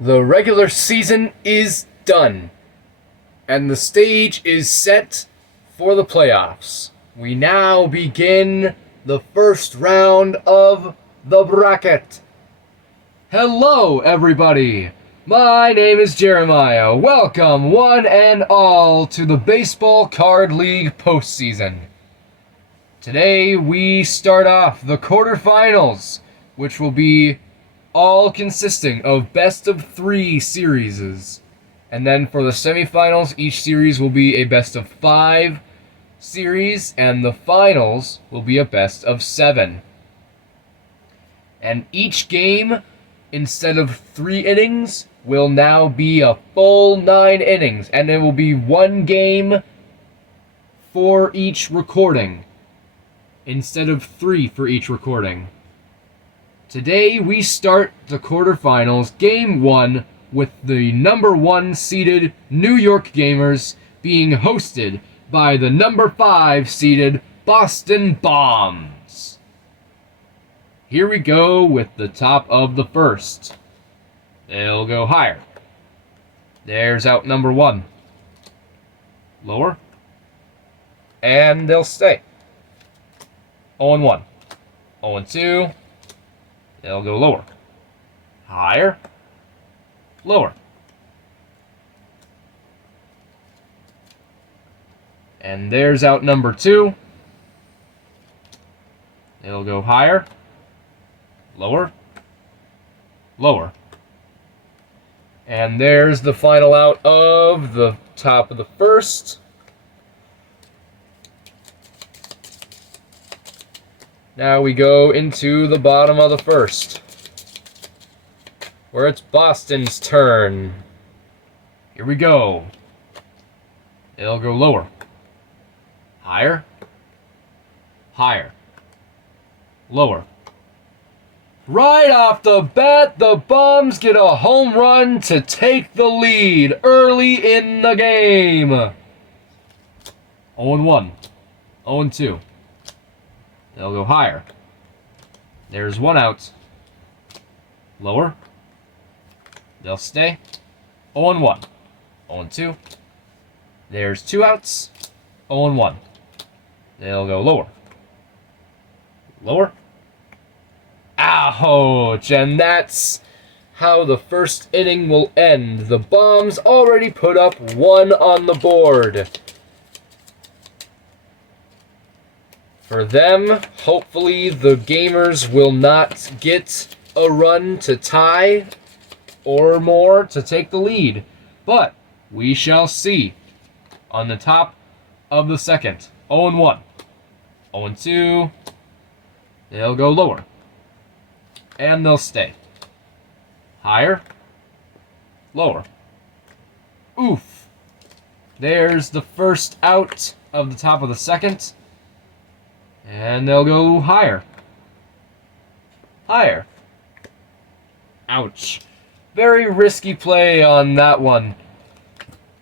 The regular season is done, and the stage is set for the playoffs. We now begin the first round of the bracket. Hello, everybody. My name is Jeremiah. Welcome, one and all, to the Baseball Card League Postseason. Today, we start off the quarterfinals, which will be all consisting of best-of-3 series. And then for the semifinals, each series will be a best-of-5 series, and the finals will be a best-of-7. And each game, instead of 3 innings, will now be a full 9 innings, and there will be 1 game for each recording, instead of 3 for each recording. Today we start the quarterfinals, Game 1, with the number 1 seeded New York Gamers being hosted by the number 5 seeded Boston Bombs. Here we go with the top of the first. They'll go higher. There's out number 1. Lower. And they'll stay. 0-1. 0-2. They'll go lower. Higher. Lower. And there's out number 2. They'll go higher. Lower. Lower. And there's the final out of the top of the first. Now we go into the bottom of the first, where it's Boston's turn. Here we go. They'll go lower. Higher. Higher. Lower. Right off the bat, the Bombs get a home run to take the lead early in the game. 0-1. 0-2. They'll go higher. There's 1 out. Lower. They'll stay. 0-1. 0-2. There's 2 outs. 0-1. They'll go lower. Lower. Ouch! And that's how the first inning will end. The Bombs already put up 1 on the board. For them, hopefully the Gamers will not get a run to tie or more to take the lead. But we shall see. On the top of the second, 0-1. 0-2. They'll go lower. And they'll stay. Higher. Lower. Oof. There's the first out of the top of the second. And they'll go higher. Higher. Ouch. Very risky play on that one.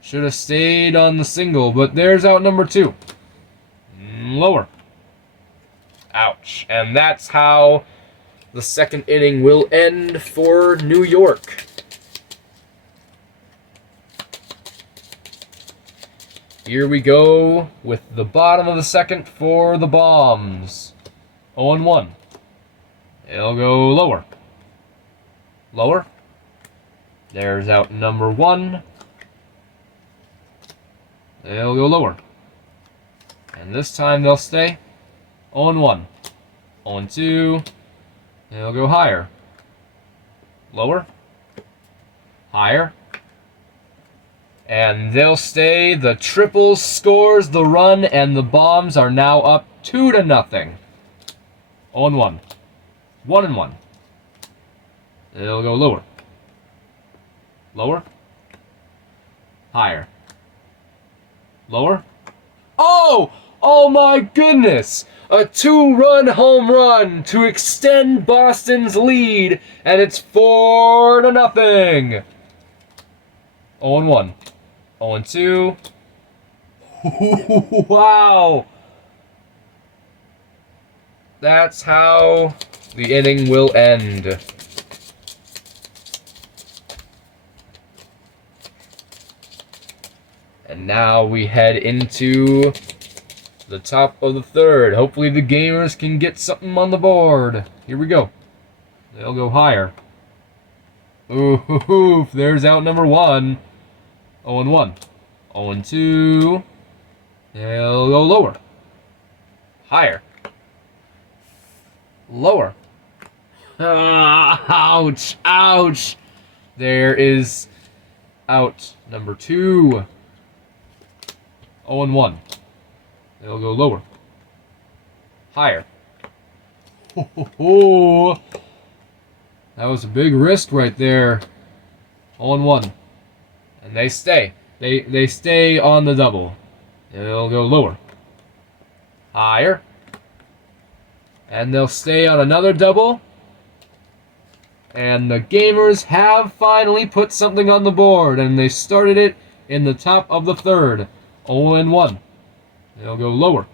Should have stayed on the single, but there's out number 2. Lower. Ouch. And that's how the second inning will end for New York. Here we go with the bottom of the second for the Bombs. 0-1. They'll go lower. Lower. There's out number 1. They'll go lower. And this time they'll stay. 0-1. 0-2. They'll go higher. Lower. Higher. And they'll stay. The triple scores the run, and the Bombs are now up 2-0. 0-1. 1-1. They'll go lower. Lower. Higher. Lower. Oh! Oh my goodness! A 2-run home run to extend Boston's lead, and it's 4-0. 0-1. 0-2. Wow! That's how the inning will end. And now we head into the top of the third. Hopefully the Gamers can get something on the board. Here we go. They'll go higher. Ooh, there's out number 1. 0-1. 0-2. They'll go lower. Higher. Lower. Ouch, ouch. There is out number 2. 0-1. They'll go lower. Higher. That was a big risk right there. 0-1. And they stay. They stay on the double. They'll go lower. Higher. And they'll stay on another double. And the Gamers have finally put something on the board. And they started it in the top of the third. 0-1. They'll go lower.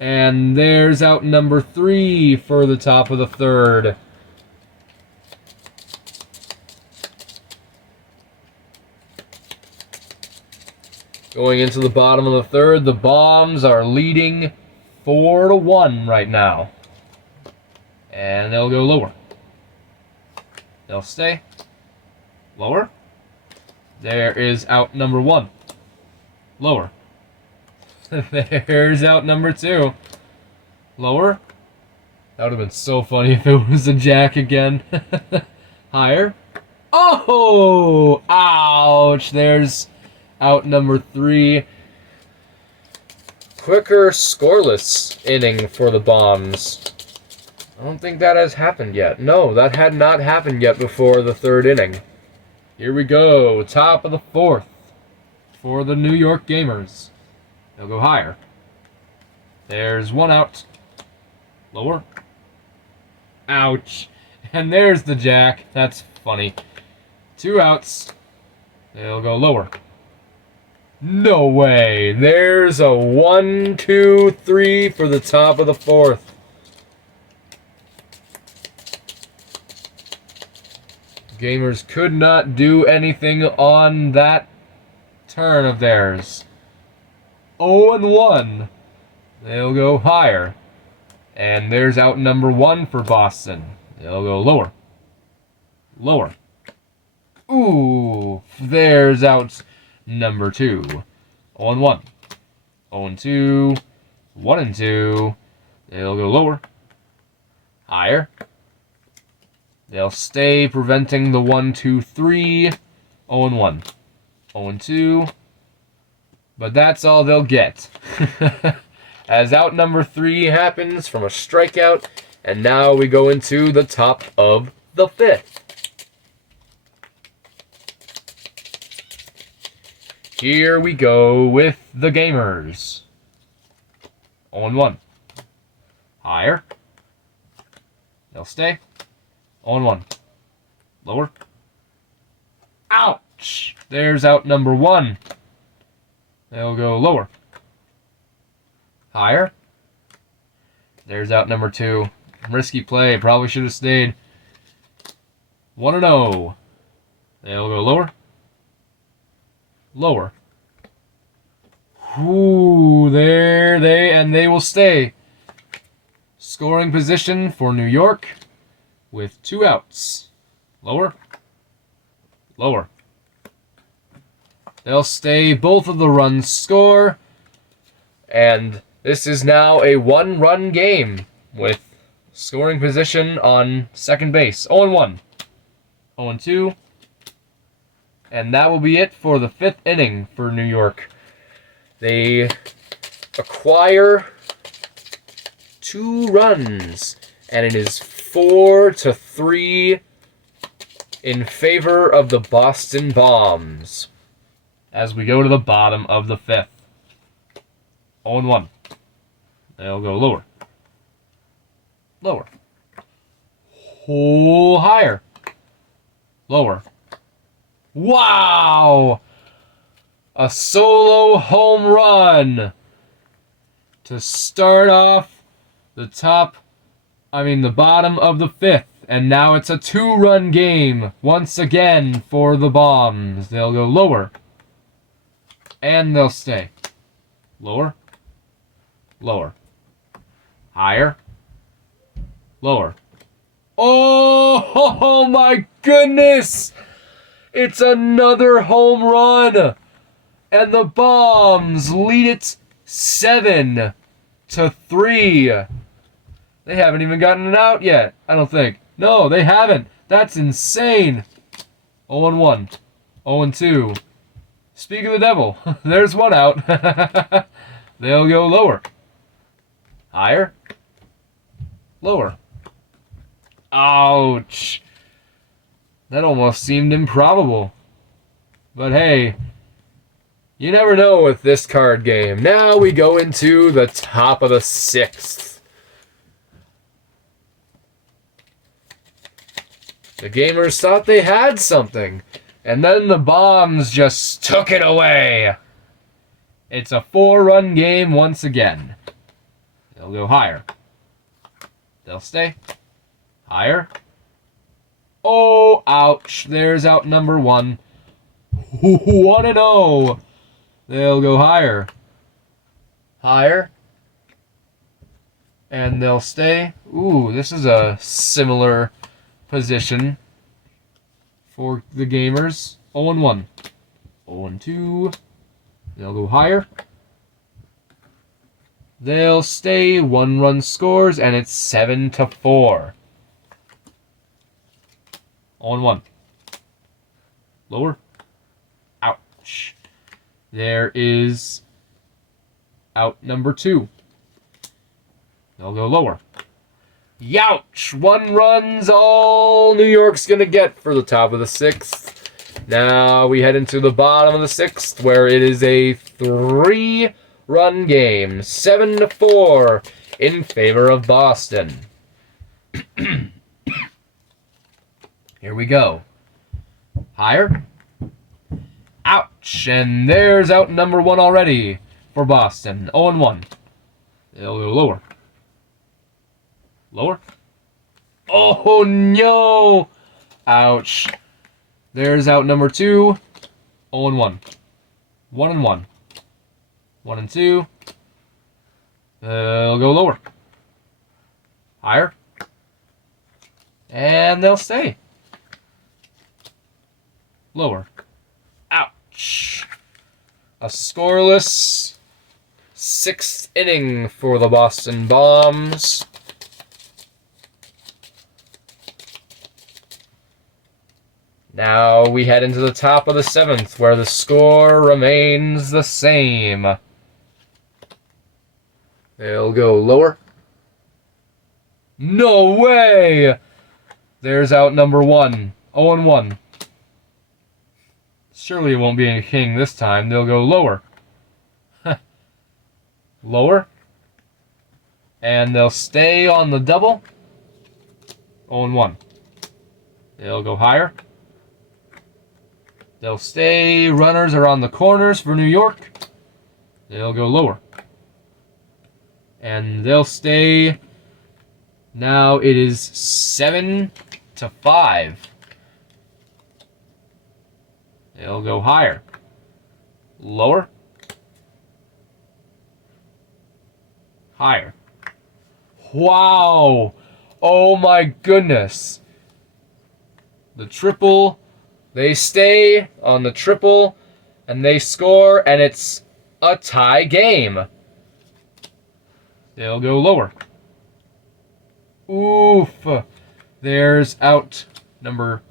And there's out number 3 for the top of the third. Going into the bottom of the third, the Bombs are leading 4-1 right now. And they'll go lower. They'll stay. Lower. There is out number 1. Lower. There's out number 2. Lower. That would have been so funny if it was a jack again. Higher. Oh! Ouch! There's out number 3. Quicker scoreless inning for the Bombs. I don't think that has happened yet. No, that had not happened yet before the third inning. Here we go. Top of the fourth for the New York Gamers. They'll go higher. There's 1 out. Lower. Ouch. And there's the jack. That's funny. 2 outs. They'll go lower. No way. There's a 1, 2, 3 for the top of the fourth. Gamers could not do anything on that turn of theirs. 0-1. They'll go higher. And there's out number 1 for Boston. They'll go lower. Lower. Ooh, there's out number 2. 0-1. 0-2. 1-2. They'll go lower. Higher. They'll stay, preventing the 1, 2, 3. 0-1. 0-2. But that's all they'll get. As out number 3 happens from a strikeout. And now we go into the top of the fifth. Here we go with the Gamers. 0-1. Higher. They'll stay. 0-1. Lower. Ouch! There's out number 1. They'll go lower. Higher. There's out number 2. Risky play. Probably should have stayed. 1-0. They'll go lower. Lower. Ooh, there they will stay. Scoring position for New York with 2 outs. Lower. Lower. They'll stay. Both of the runs score. And this is now a 1-run game with scoring position on second base. 0-1. 0-2. And that will be it for the 5th inning for New York. They acquire 2 runs, and it is 4-3 in favor of the Boston Bombs. As we go to the bottom of the 5th. 0-1. They'll go lower. Lower. Oh, higher. Lower. Wow! A solo home run to start off the bottom of the 5th. And now it's a 2-run game once again for the Bombs. They'll go lower. And they'll stay. Lower. Lower. Higher. Lower. Oh my goodness! It's another home run! And the Bombs lead it 7-3. They haven't even gotten it out yet, I don't think. No, they haven't. That's insane. 0-1. 0-2. Speak of the devil. There's one out. They'll go lower. Higher. Lower. Ouch. That almost seemed improbable. But hey, you never know with this card game. Now we go into the top of the 6th. The Gamers thought they had something, and then the Bombs just took it away. It's a 4-run game once again. They'll go higher. They'll stay. Higher. Oh, ouch. There's out number 1. 1-0. They'll go higher. Higher. And they'll stay. Ooh, this is a similar position for the Gamers. 0-1. 0-2. They'll go higher. They'll stay. 1-run scores, and it's 7-4. 0-1. Lower. Ouch. There is out number 2. They'll go lower. Youch! 1 run's all New York's gonna get for the top of the 6th. Now we head into the bottom of the 6th, where it is a 3-run game. 7-4 in favor of Boston. Here we go. Higher. Ouch! And there's out number 1 already for Boston. 0-1. They'll go lower. Lower. Oh no! Ouch. There's out number 2. 0-1. 1-1. 1-2. They'll go lower. Higher. And they'll stay. Lower. Ouch. A scoreless 6th inning for the Boston Bombs. Now we head into the top of the 7th, where the score remains the same. They'll go lower. No way! There's out number 1. 0-1. Surely it won't be a king this time. They'll go lower. Lower. And they'll stay on the double. 0-1. They'll go higher. They'll stay. Runners are on the corners for New York. They'll go lower. And they'll stay. Now it is 7-5. They'll go higher. Lower. Higher. Wow. Oh my goodness. The triple. They stay on the triple, and they score, and it's a tie game. They'll go lower. Oof. There's out number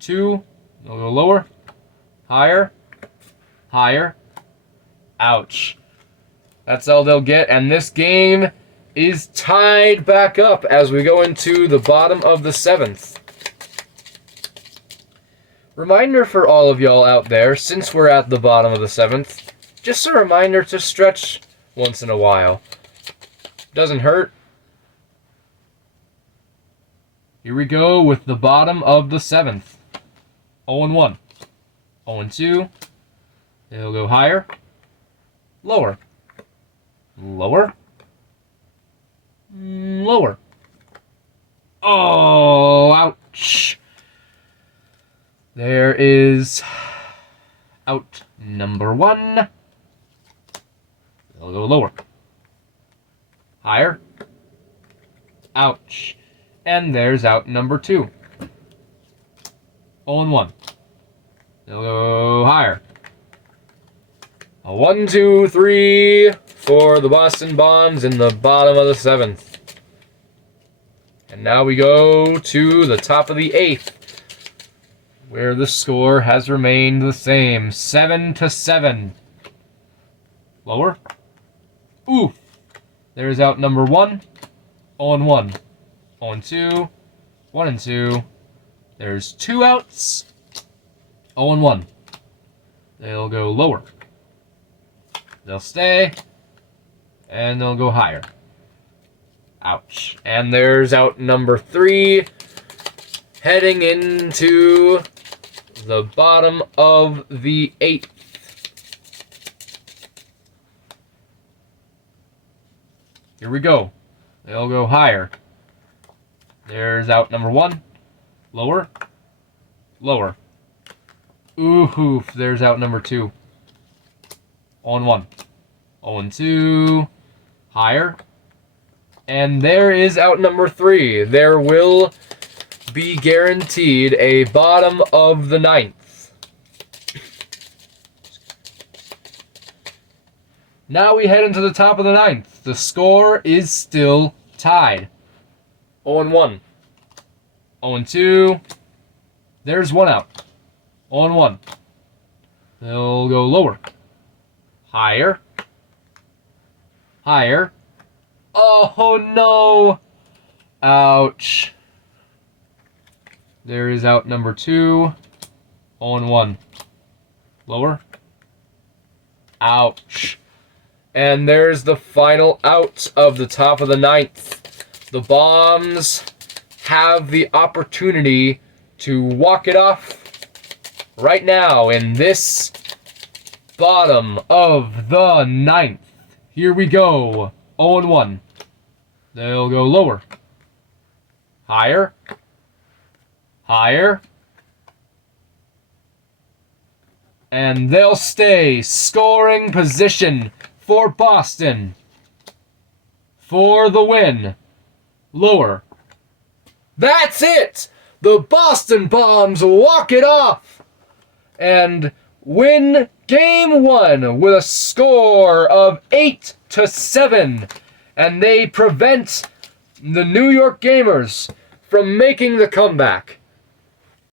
2. They'll go lower. Higher. Higher. Ouch. That's all they'll get, and this game is tied back up as we go into the bottom of the 7th. Reminder for all of y'all out there, since we're at the bottom of the 7th, just a reminder to stretch once in a while. Doesn't hurt. Here we go with the bottom of the 7th. 0-1. 0-2. They'll go higher. Lower. Lower. Lower. Oh, ouch. There is out number 1. They'll go lower. Higher. Ouch. And there's out number 2. 0-1. They'll go higher. A 1, 2, 3 for the Boston Bombs in the bottom of the 7th. And now we go to the top of the 8th, where the score has remained the same, 7-7. Lower. Oof. There's out number 1. 0-1. 0-2. 1-2. There's 2 outs. 0-1. They'll go lower. They'll stay. And they'll go higher. Ouch. And there's out number 3. Heading into the bottom of the 8th. Here we go. They'll go higher. There's out number 1. Lower. Lower. Ooh, there's out number 2. 0-1. 0-2. Higher. And there is out number 3. There will be guaranteed a bottom of the 9th. Now we head into the top of the 9th. The score is still tied. 0-1. 0-2. There's 1 out. 0-1. They'll go lower. Higher. Higher. Oh no! Ouch. There is out number 2. 0-1. Lower. Ouch. And there's the final out of the top of the 9th. The Bombs have the opportunity to walk it off right now in this bottom of the 9th. Here we go. 0-1. They'll go lower. Higher. Higher. And they'll stay. Scoring position for Boston. For the win. Lower. That's it! The Boston Bombs walk it off and win Game 1 with a score of 8-7. And they prevent the New York Gamers from making the comeback.